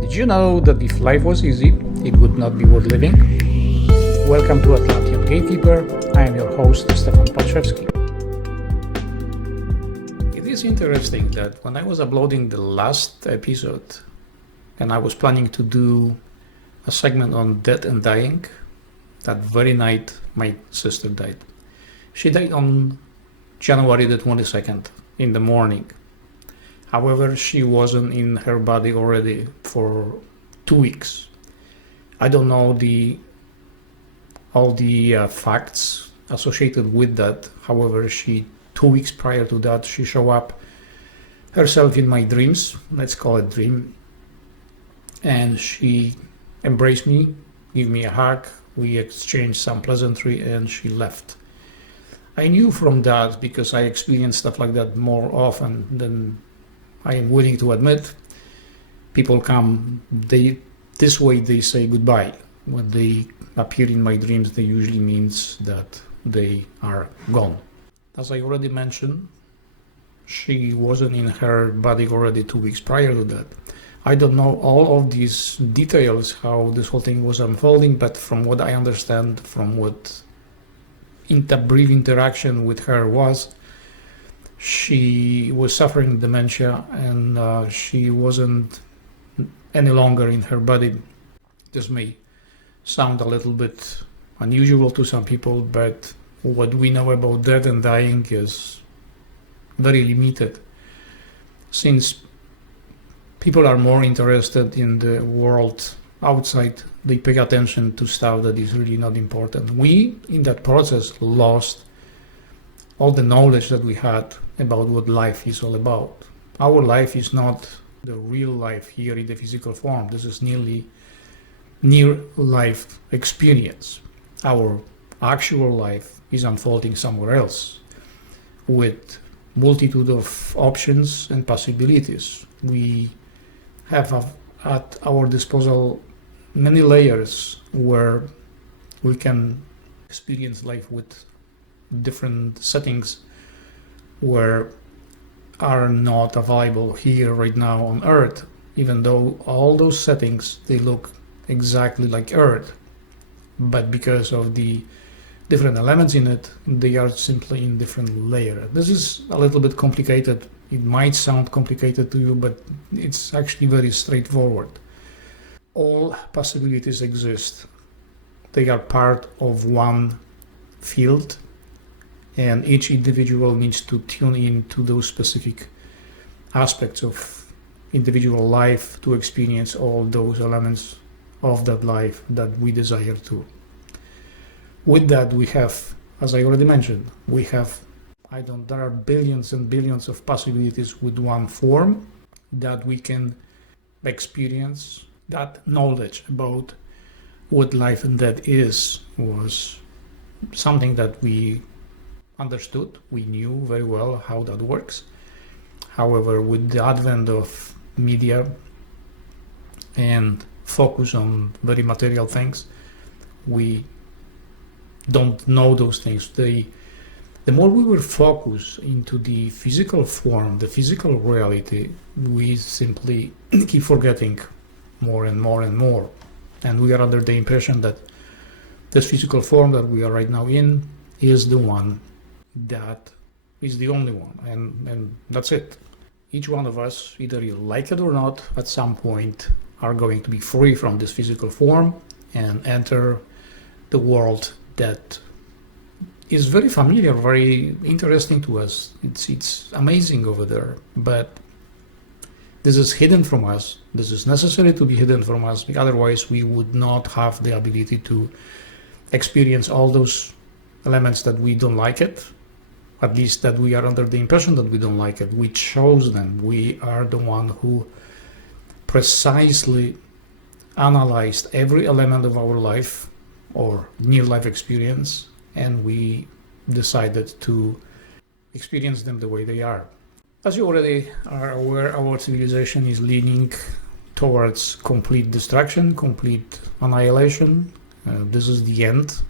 Did you know that if life was easy, it would not be worth living? Welcome to Atlantean Gatekeeper. I am your host, Stefan Paczewski. It is interesting that when I was uploading the last episode and I was planning to do a segment on death and dying, that very night my sister died. She died on January the 22nd in the morning. However, she wasn't in her body already for 2 weeks. I don't know all the facts associated with that. However, 2 weeks prior to that, she showed up herself in my dreams, let's call it dream, and she embraced me, gave me a hug, we exchanged some pleasantry, and she left. I knew from that, because I experienced stuff like that more often than I am willing to admit. People come, this way they say goodbye. When they appear in my dreams, they usually means that they are gone. As I already mentioned, she wasn't in her body already 2 weeks prior to that. I don't know all of these details, how this whole thing was unfolding, but from what I understand, from what brief interaction with her was, she was suffering dementia and she wasn't any longer in her body. This may sound a little bit unusual to some people, but what we know about death and dying is very limited. Since people are more interested in the world outside, they pay attention to stuff that is really not important. We, in that process, lost all the knowledge that we had about what life is all about. Our life is not the real life here in the physical form. This is near life experience. Our actual life is unfolding somewhere else with multitude of options and possibilities. We have at our disposal many layers where we can experience life with different settings where are not available here right now on Earth, even though all those settings, they look exactly like Earth, but because of the different elements in it, they are simply in different layers. This is a little bit complicated. It might sound complicated to you, but it's actually very straightforward. All possibilities exist. They are part of one field, and each individual needs to tune in to those specific aspects of individual life to experience all those elements of that life that we desire to. With that, we have, as I already mentioned, there are billions and billions of possibilities with one form that we can experience. That knowledge about what life and death is was something that we understood. We knew very well how that works. However, with the advent of media and focus on very material things, we don't know those things. The more we were focused into the physical form, the physical reality, we simply keep forgetting more and more and more. And we are under the impression that this physical form that we are right now in is the one that is the only one, and that's it. Each one of us, either you like it or not, at some point are going to be free from this physical form and enter the world that is very familiar, very interesting to us. It's amazing over there, but this is hidden from us. This is necessary to be hidden from us, otherwise we would not have the ability to experience all those elements that we don't like it, at least that we are under the impression that we don't like it. We chose them. We are the one who precisely analyzed every element of our life or near life experience, and we decided to experience them the way they are. As you already are aware, our civilization is leaning towards complete destruction, complete annihilation. This is the end,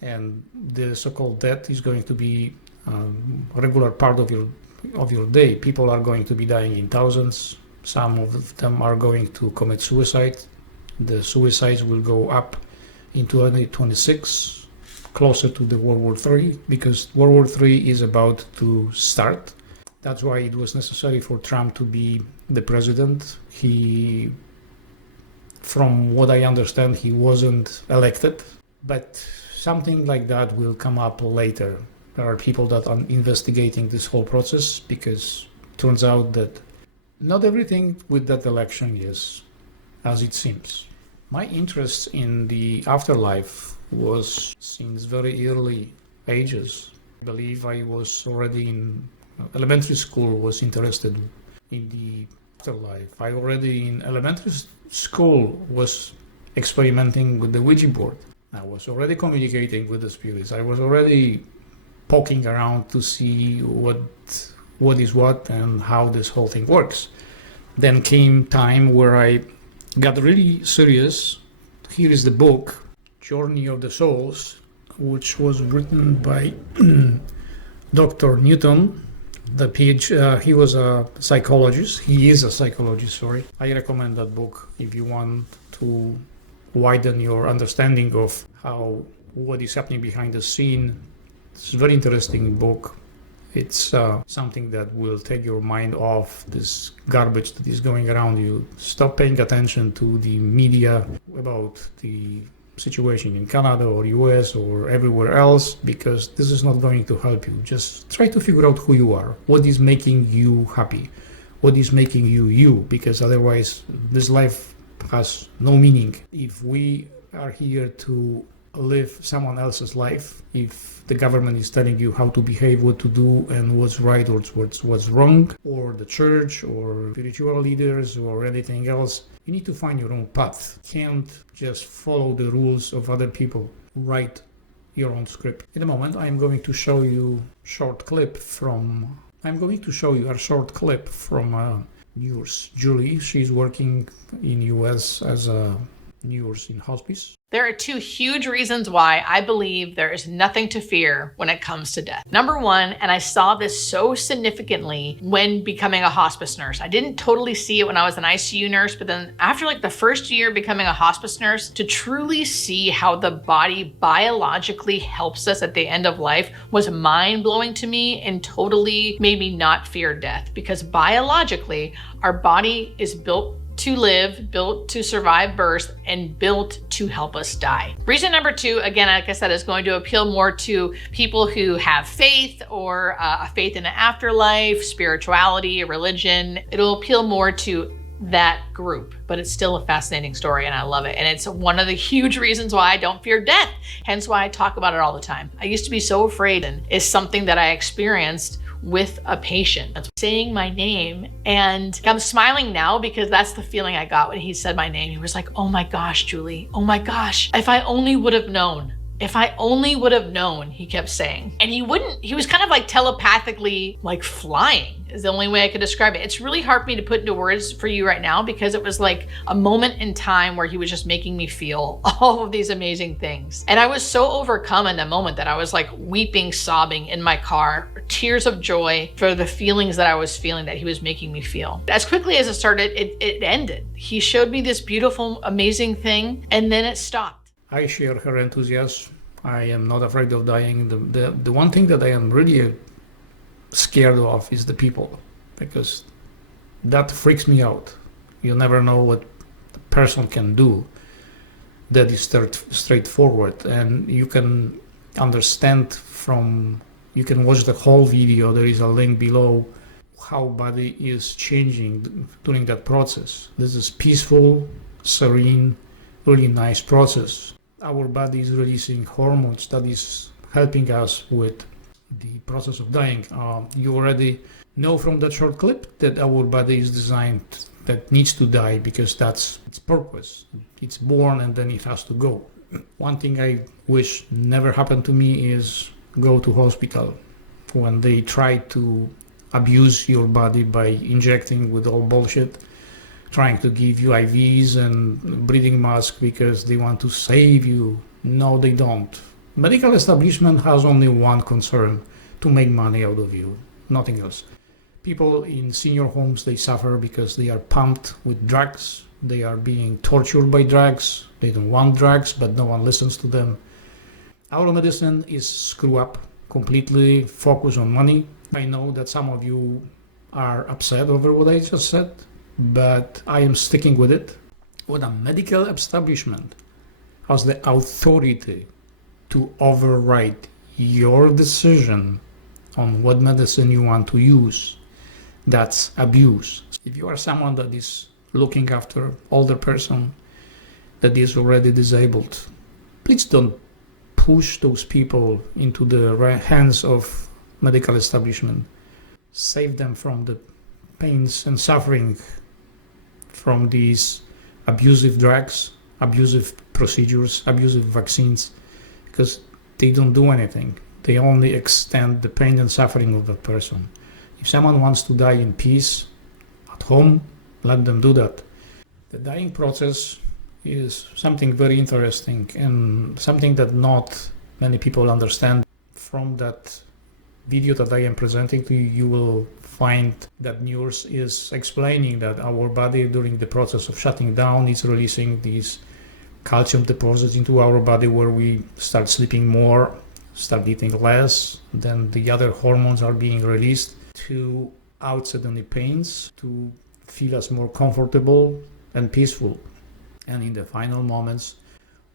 and the so-called death is going to be a regular part of your day. People are going to be dying in thousands, Some of them are going to commit suicide. The suicides will go up in 2026, closer to the World War III, because World War III is about to start. That's why it was necessary for Trump to be the president. From what I understand, he wasn't elected, but something like that will come up later. There are people that are investigating this whole process, because it turns out that not everything with that election is as it seems. My interest in the afterlife was since very early ages. I believe I was already in elementary school was interested in the afterlife. I already in elementary school was experimenting with the Ouija board. I was already communicating with the spirits. I was already poking around to see what is what and how this whole thing works. Then came time where I got really serious. Here is the book, Journey of the Souls, which was written by Dr. Newton. He was a psychologist. He is a psychologist, sorry. I recommend that book if you want to widen your understanding of what is happening behind the scene. It's a very interesting book. It's something that will take your mind off this garbage that is going around you. Stop paying attention to the media about the situation in Canada or US or everywhere else, because this is not going to help you. Just try to figure out who you are, what is making you happy, what is making you you, because otherwise this life has no meaning. If we are here to live someone else's life, if the government is telling you how to behave, what to do, and what's right or what's wrong, or the church or spiritual leaders or anything else, you need to find your own path. You can't just follow the rules of other people. Write your own script. In a moment, I'm going to show you a short clip from a nurse, Julie. She's working in US as a nurse in hospice. There are two huge reasons why I believe there is nothing to fear when it comes to death. Number one, and I saw this so significantly when becoming a hospice nurse. I didn't totally see it when I was an ICU nurse, but then after like the first year becoming a hospice nurse, to truly see how the body biologically helps us at the end of life was mind-blowing to me and totally made me not fear death, because biologically our body is built to live, built to survive birth, and built to help us die. Reason number two, again, like I said, is going to appeal more to people who have faith or a faith in an afterlife, spirituality, religion. It'll appeal more to that group, but it's still a fascinating story and I love it. And it's one of the huge reasons why I don't fear death, hence why I talk about it all the time. I used to be so afraid, and it's something that I experienced with a patient that's saying my name, and I'm smiling now because that's the feeling I got when he said my name. He was like, "Oh my gosh, Julie, oh my gosh, if I only would have known. If I only would have known," he kept saying. And he was kind of like telepathically like flying is the only way I could describe it. It's really hard for me to put into words for you right now, because it was like a moment in time where he was just making me feel all of these amazing things. And I was so overcome in the moment that I was like weeping, sobbing in my car, tears of joy for the feelings that I was feeling that he was making me feel. As quickly as it started, it ended. He showed me this beautiful, amazing thing, and then it stopped. I share her enthusiasm. I am not afraid of dying. The one thing that I am really scared of is the people, because that freaks me out. You never know what the person can do that is straightforward, and you can understand you can watch the whole video. There is a link below how body is changing during that process. This is peaceful, serene, really nice process. Our body is releasing hormones that is helping us with the process of dying. You already know from that short clip that our body is designed that needs to die, because that's its purpose. It's born and then it has to go. One thing I wish never happened to me is go to hospital when they try to abuse your body by injecting with all bullshit, trying to give you IVs and breathing masks because they want to save you. No, they don't. Medical establishment has only one concern: to make money out of you, nothing else. People in senior homes, they suffer because they are pumped with drugs. They are being tortured by drugs. They don't want drugs, but no one listens to them. Our medicine is screw up, completely focused on money. I know that some of you are upset over what I just said, but I am sticking with it. When a medical establishment has the authority to override your decision on what medicine you want to use, that's abuse. If you are someone that is looking after older person that is already disabled, please don't push those people into the hands of medical establishment. Save them from the pains and suffering from these abusive drugs, abusive procedures, abusive vaccines, because they don't do anything. They only extend the pain and suffering of the person. If someone wants to die in peace at home, let them do that. The dying process is something very interesting and something that not many people understand. From that video that I am presenting to you, you will find that nurse is explaining that our body during the process of shutting down is releasing these calcium deposits into our body, where we start sleeping more, start eating less, then the other hormones are being released to outset any pains, to feel us more comfortable and peaceful. And in the final moments,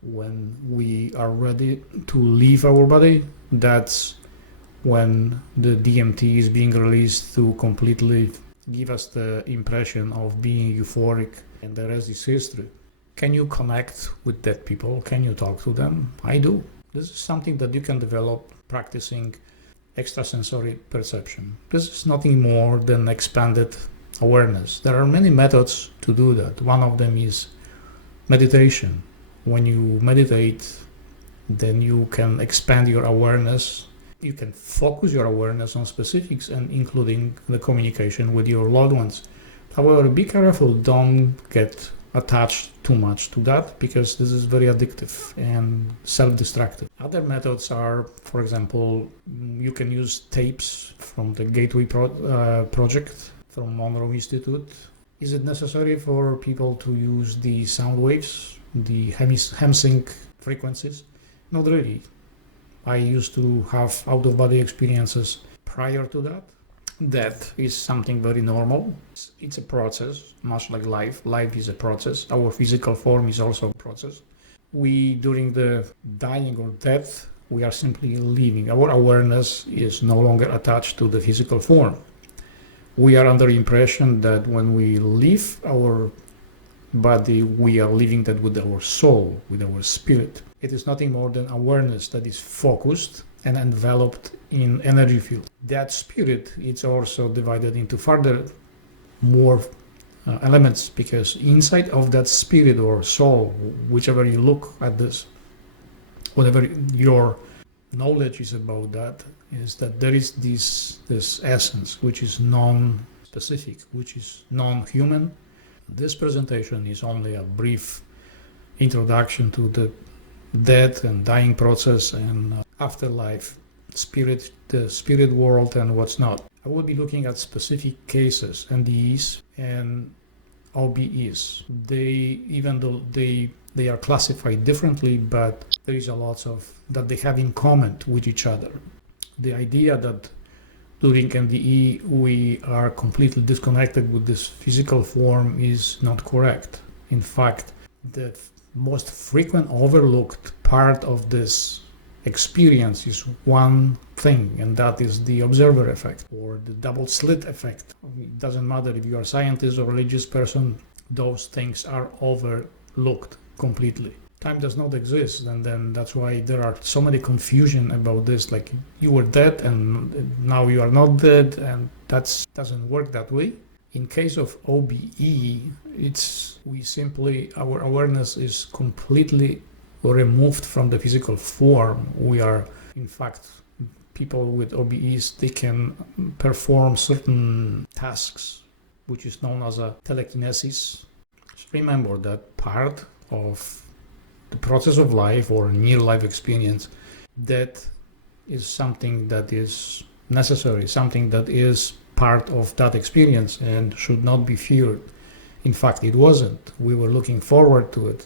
when we are ready to leave our body, that's when the DMT is being released to completely give us the impression of being euphoric, and the rest is history. Can you connect with dead people? Can you talk to them? I do. This is something that you can develop practicing extrasensory perception. This is nothing more than expanded awareness. There are many methods to do that. One of them is meditation. When you meditate, then you can expand your awareness. You can focus your awareness on specifics, and including the communication with your loved ones. However, be careful, don't get attached too much to that, because this is very addictive and self-destructive. Other methods are, for example, you can use tapes from the Gateway project from Monroe Institute. Is it necessary for people to use the sound waves, the hemsync frequencies? Not really. I used to have out-of-body experiences prior to that. Death is something very normal. It's a process, much like life. Life is a process. Our physical form is also a process. We, during the dying or death, we are simply living. Our awareness is no longer attached to the physical form. We are under the impression that when we leave our body, we are living that with our soul, with our spirit. It is nothing more than awareness that is focused and enveloped in energy field. That spirit is also divided into further more elements, because inside of that spirit or soul, whichever you look at this, whatever your knowledge is about that, is that there is this essence which is non-specific, which is non-human. This presentation is only a brief introduction to the death and dying process and afterlife, spirit, the spirit world, and what's not. I will be looking at specific cases, NDEs and OBEs. Even though they are classified differently, but there is a lot of that they have in common with each other. The idea that during NDE we are completely disconnected with this physical form is not correct. In fact, the most frequent overlooked part of this experience is one thing, and that is the observer effect, or the double slit effect. It doesn't matter if you are a scientist or religious person, those things are overlooked completely. Time does not exist, and then that's why there are so many confusion about this, like you were dead and now you are not dead, and that doesn't work that way. In case of OBE, our awareness is completely removed from the physical form. We are, in fact, people with OBEs, they can perform certain tasks, which is known as a telekinesis. Just remember that part of the process of life or near-life experience, that is something that is necessary, something that is part of that experience and should not be feared. In fact, it wasn't. We were looking forward to it.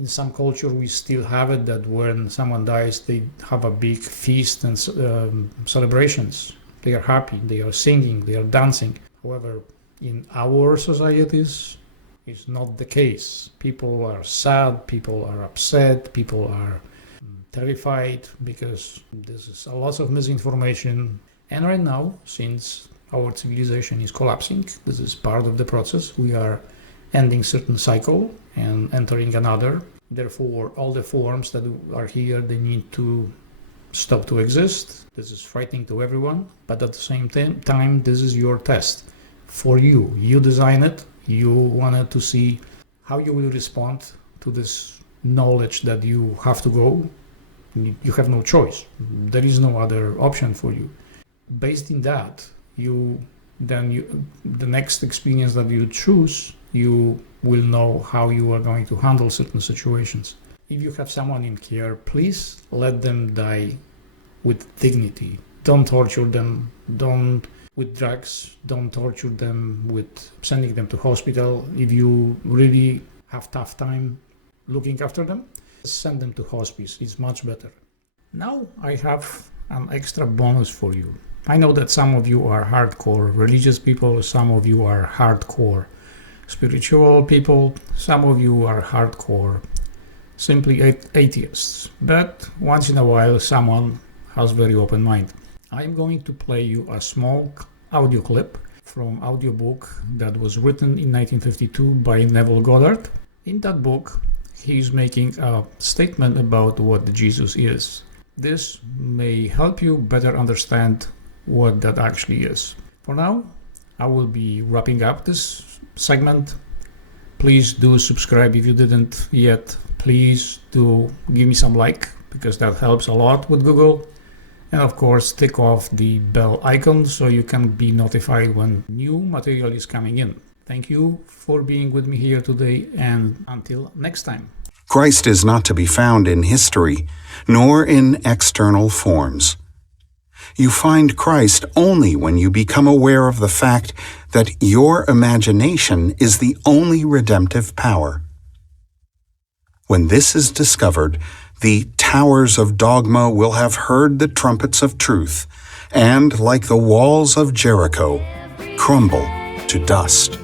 In some culture, we still have it that when someone dies, they have a big feast and celebrations. They are happy, they are singing, they are dancing. However, in our societies, it's not the case. People are sad, people are upset, people are terrified because this is a lot of misinformation. And right now, since our civilization is collapsing, this is part of the process. We are ending certain cycle and entering another. Therefore, all the forms that are here, they need to stop to exist. This is frightening to everyone, but at the same time, this is your test for you. You design it. You wanted to see how you will respond to this knowledge that you have to go. You have no choice. There is no other option for you. Based in that, the next experience that you choose, you will know how you are going to handle certain situations. If you have someone in care, please let them die with dignity. Don't torture them. Don't with drugs. Don't torture them with sending them to hospital. If you really have tough time looking after them, send them to hospice. It's much better. Now I have an extra bonus for you. I know that some of you are hardcore religious people, some of you are hardcore spiritual people, some of you are hardcore simply atheists. But once in a while, someone has very open mind. I'm going to play you a small audio clip from audiobook that was written in 1952 by Neville Goddard. In that book, he's making a statement about what Jesus is. This may help you better understand what that actually is. For now, I will be wrapping up this segment. Please do subscribe if you didn't yet. Please do give me some like, because that helps a lot with Google. And of course, tick off the bell icon so you can be notified when new material is coming in. Thank you for being with me here today, and until next time. Christ is not to be found in history, nor in external forms. You find Christ only when you become aware of the fact that your imagination is the only redemptive power. When this is discovered, the towers of dogma will have heard the trumpets of truth, and, like the walls of Jericho, crumble to dust.